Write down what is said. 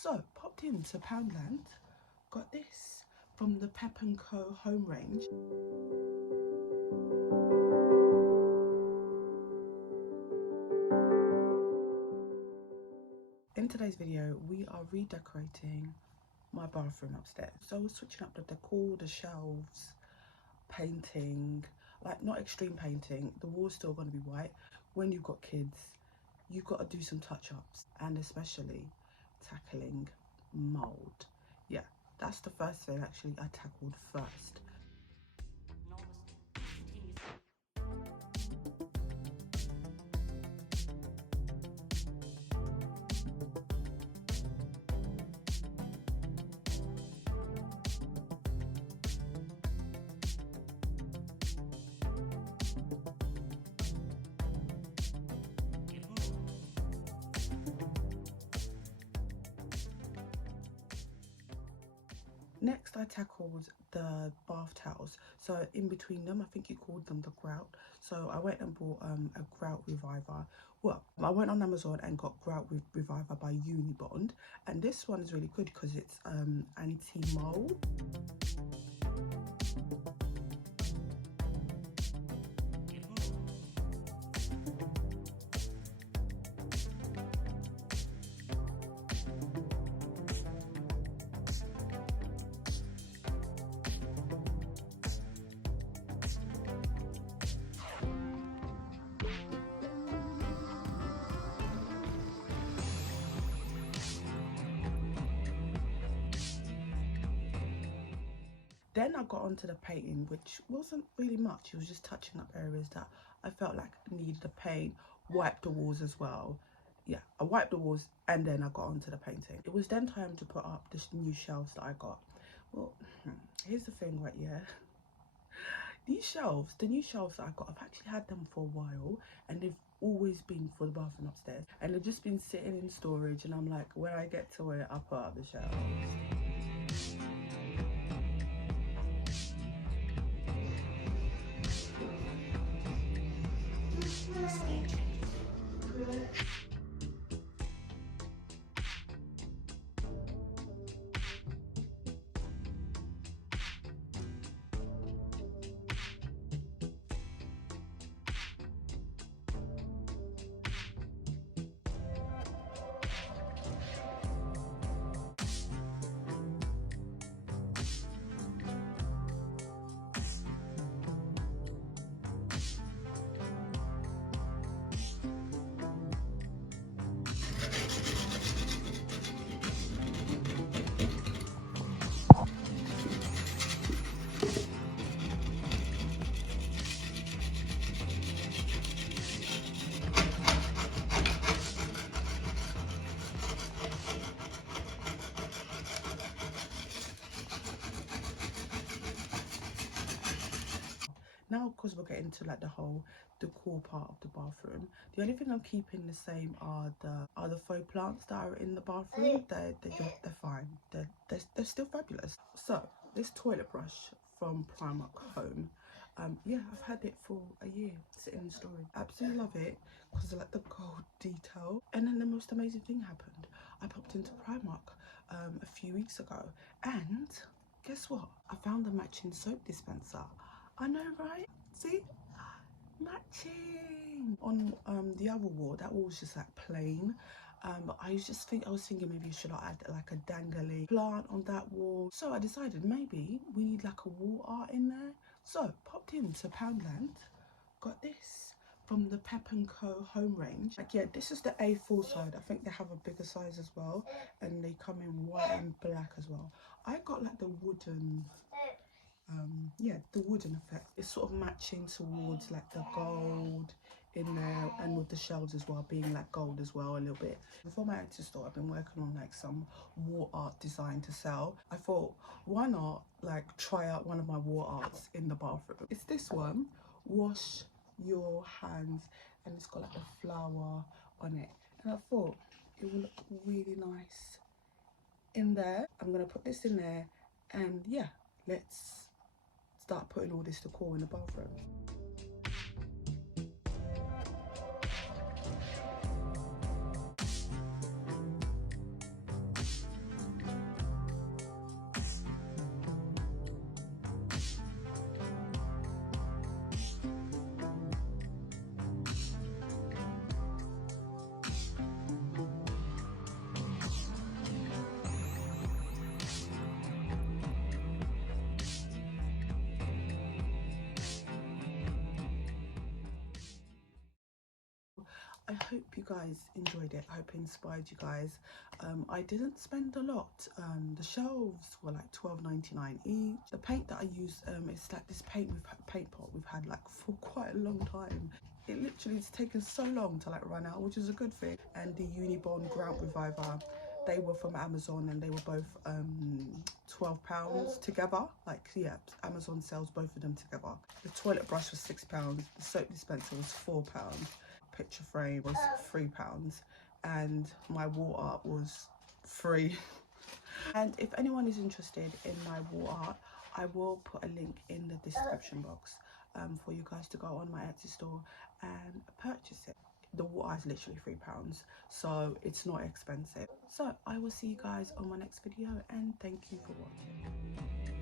So, popped into Poundland, got this from the Primark Home range. In today's video, we are redecorating my bathroom upstairs. So we're switching up the decor, the shelves, painting, like not extreme painting. The wall's still going to be white. When you've got kids, you've got to do some touch-ups, and especially tackling mold. Yeah, that's the first thing actually I tackled first. Next, I tackled the bath towels. So in between them, I think you called them the grout. So I went and bought a grout reviver. Well, I went on Amazon and got grout reviver by Unibond, and this one is really good because it's anti-mold. Then I got onto the painting, which wasn't really much. It was just touching up areas that I felt like needed a paint, wiped the walls as well. Yeah, I wiped the walls and then I got onto the painting. It was then time to put up this new shelves that I got. Well, here's the thing right here. These shelves, the new shelves that I got, I've actually had them for a while and they've always been for the bathroom upstairs. And they've just been sitting in storage, and I'm like, when I get to it, I'll put up the shelves. Now, because we're getting to like the whole decor part of the bathroom, the only thing I'm keeping the same are the faux plants that are in the bathroom. They're fine. They're still fabulous. So this toilet brush from Primark Home, yeah, I've had it for a year sitting in storage. Absolutely love it because I like the gold detail. And then the most amazing thing happened. I popped into Primark a few weeks ago, and guess what? I found a matching soap dispenser. I know, right? See? Matching! On the other wall, that wall was just like plain. But I was thinking maybe should I add like a dangly plant on that wall. So I decided maybe we need like a wall art in there. So popped into Poundland, got this from the Primark Home range. Like, yeah, this is the A4 side. I think they have a bigger size as well, and they come in white and black as well. I got like the wooden, yeah, the wooden effect. It's sort of matching towards like the gold in there, and with the shelves as well being like gold as well a little bit. Before my Etsy store, I've been working on like some wall art design to sell. I thought, why not like try out one of my wall arts in the bathroom? It's this one, wash your hands, and it's got like a flower on it, and I thought it will look really nice in there. I'm gonna put this in there, and yeah, let's start putting all this decor in the bathroom. I hope you guys enjoyed it. I hope it inspired you guys. I didn't spend a lot. The shelves were like $12.99 each. The paint that I used, it's like this paint pot we've had like for quite a long time. It literally has taken so long to like run out, which is a good thing. And the Unibond Grout Reviver, they were from Amazon and they were both £12 together. Like, yeah, Amazon sells both of them together. The toilet brush was £6. The soap dispenser was £4. Picture frame was £3, and my wall art was free. And if anyone is interested in my wall art, I will put a link in the description box for you guys to go on my Etsy store and purchase it. The wall art is literally £3, so it's not expensive. So I will see you guys on my next video, and thank you for watching.